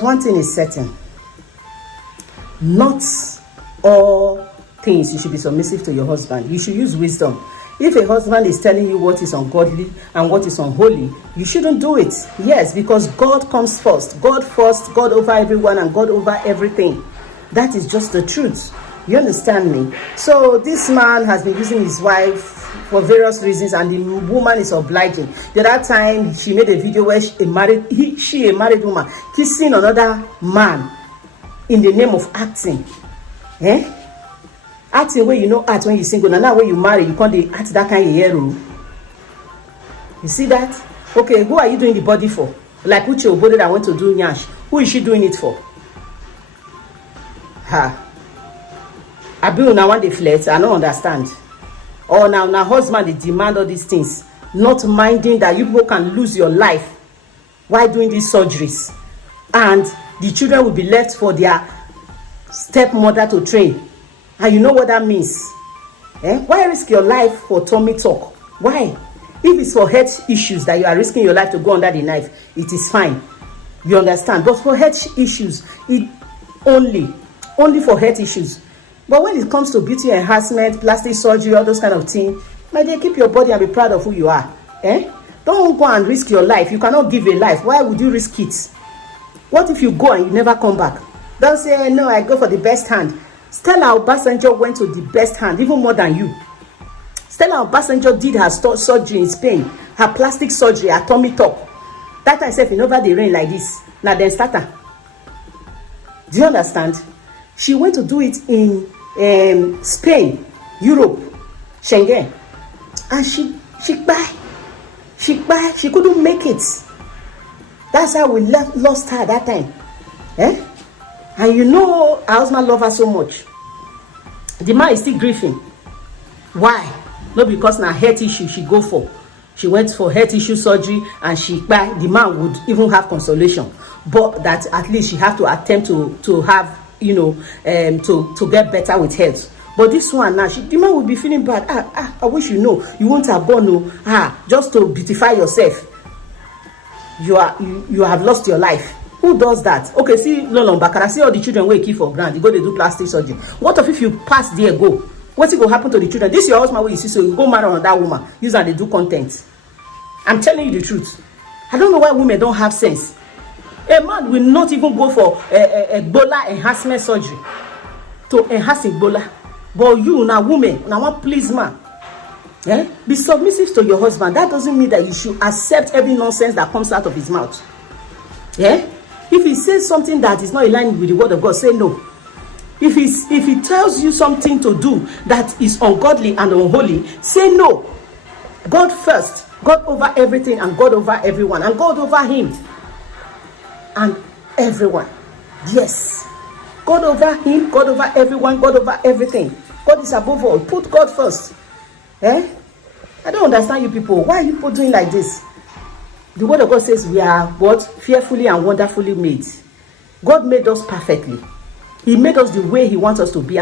One thing is certain. Not all things you should be submissive to your husband. You should use wisdom. If a husband is telling you what is ungodly and what is unholy, you shouldn't do it. Yes, because God comes first. God first, God over everyone, and God over everything. That is just the truth. You understand me? So this man has been using his wife for various reasons, and the woman is obliging. The other time, she made a video where a married woman, kissing another man in the name of acting. Acting where you know act when you single, and now when you marry, you can't act that kind of hero. You see that? Okay, who are you doing the body for? Like Uche Obode that went to do Nyash. Who is she doing it for? Abiu now want the flirt, I don't understand. Or now husband they demand all these things, not minding that you people can lose your life while doing these surgeries, and the children will be left for their stepmother to train. And you know what that means? Why risk your life for tummy talk? Why? If it's for health issues that you are risking your life to go under the knife, it is fine. You understand? But for health issues, it only for health issues. But when it comes to beauty enhancement, plastic surgery, all those kind of things, my dear, keep your body and be proud of who you are. Don't go and risk your life. You cannot give a life. Why would you risk it? What if you go and you never come back? Don't say, no, I go for the best hand. Stella Obasanjo went to the best hand, even more than you. Stella Obasanjo did her surgery in Spain, her plastic surgery, her tummy tuck. That time said, over the rain like this. Now then start her. Do you understand? She went to do it in Spain, Europe, Schengen, and she couldn't make it. That's how we lost her that time. And you know her husband loved her so much. The man is still grieving. Why? Not because now health issue she go for. She went for health issue surgery, and the man would even have consolation, but that at least she have to attempt to have, you know, to get better with health. But this one now, the man will be feeling bad. I wish you won't have gone just to beautify yourself. You have lost your life. Who does that? Okay, see Lolon Bakara, see all the children where keep for ground, you go, they do plastic surgery. What if you pass there, go? What's going to happen to the children? This is your husband where you see, so you go marry on that woman, use and they do content. I'm telling you the truth. I don't know why women don't have sense. A man will not even go for a Ebola enhancement surgery to enhance Ebola. But you, now woman, now one please man. Be submissive to your husband. That doesn't mean that you should accept every nonsense that comes out of his mouth. If he says something that is not in line with the word of God, say no. If he tells you something to do that is ungodly and unholy, say no. God first. God over everything, and God over everyone, and God over him and everyone. Yes. God over him, God over everyone, God over everything. God is above all. Put God first. I don't understand you people. Why are you people doing like this? The word of God says we are what? Fearfully and wonderfully made. God made us perfectly. He made us the way he wants us to be.